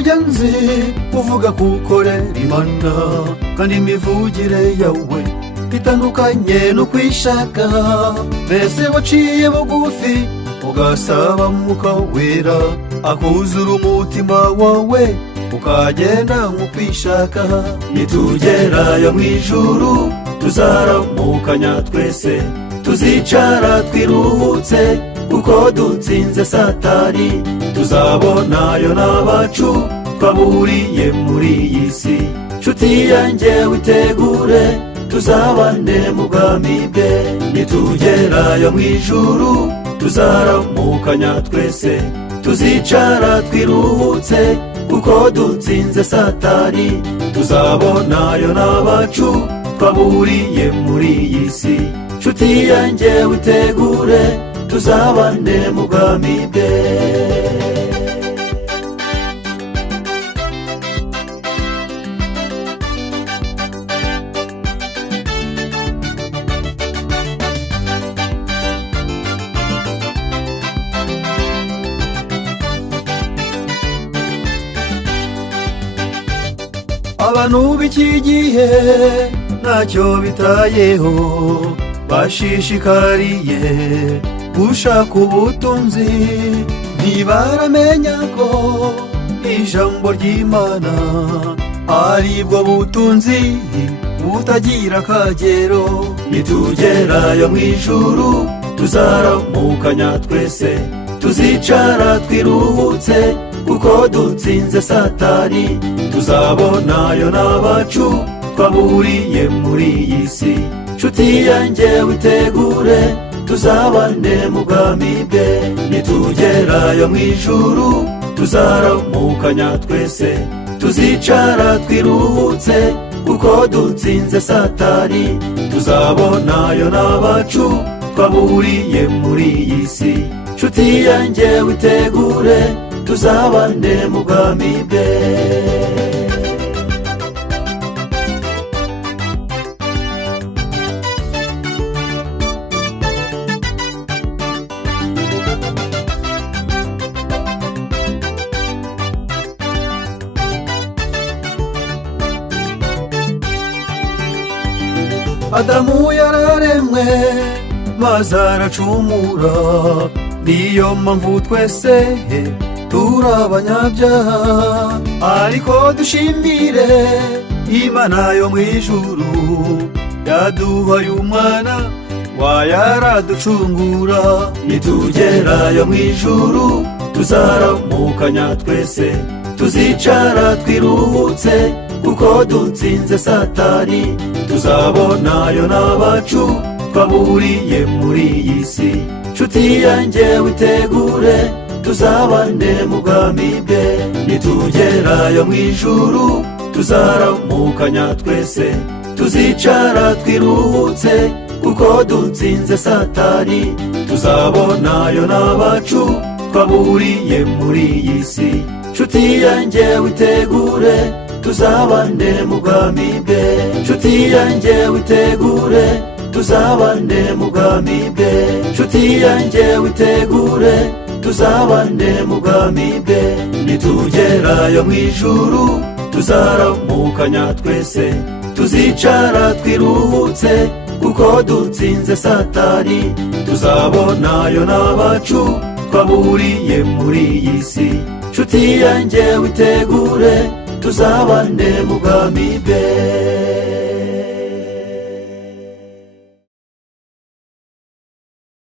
mugenzi uvuga kukorera Imana kandi imivugire yawe itandukanye no kwishaka, mbese waciye bugufi ugasaba Mwuka Wera akuzura umutima wawe ukagenda nk'ukwishaka. Nitugerayo mw'ijuru tuzaramukanya twese, tuzicara twiruhutse kuko dutsinze Satani, tuzabonayo n'abacu twaburiye muri iyi si. Nshuti yanjye witegure tuzabane mu bwami bwe. Nitugerayo mw'ijuru tuzaramukanya twese, tuzicara twiruhutse kuko dutsinze Satani, tuzabonayo n'abacu twaburiye muri iyi si. Nshuti yanjye witegure tuzabane mu bwami bwe. Abantu b'iki gihe ntacyo bitayeho, bashishikariye gushaka ubutunzi, ntibaramenya ko ijambo ry'Imana ari bwo butunzi butagira akagero. Nitugerayo mw'ijuru tuzaramukanya twese, tuzicara twiruhutse kuko dutsinze Satani, tuzabonayo n'abacu twaburiye muri iyi si. Nshuti yanjye witegure tuzabane mu bwami bwe. Nitugerayo mw'ijuru tuzaramukanya twese, tuzicara twiruhutse kuko dutsinze Satani, tuzabonayo n'abacu twaburiye muri iyi si. Nshuti yanjye witegure tuzabane mu bwami bwe. Adamu yararemwe maze aracumura, niyo mpamvu twese turi abanyabyaha. Ariko dushimire Imana yo mw'ijuru, yaduhaye umwana wayaraducungura. Nitugerayo mw'ijuru tuzaramukanya twese, tuzicara twiruhutse kuko dutsinze Satani, tuzabonayo n'abacu twaburiye muri iyi si. Nshuti yanjye witegure tuzabane mu bwami bwe. Nitugerayo mw'ijuru tuzaramukanya twese, tuzicara twiruhutse kuko dutsinze Satani, tuzabonayo n'abacu twaburiye muri iyi si. Nshuti yanjye witegure tuzabane mu bwami bwe. Nshuti yanjye witegure tuzabane mu bwami bwe. Nshuti yanjye witegure tuzabane mu bwami bwe. Nitugerayo mw'ijuru tuzaramukanya twese, tuzicara twiruhutse kuko dutsinze Satani, tuzabonayo n'abacu twaburiye muri iyi si. Nshuti yanjye witegure tuzabane mu bwami bwe.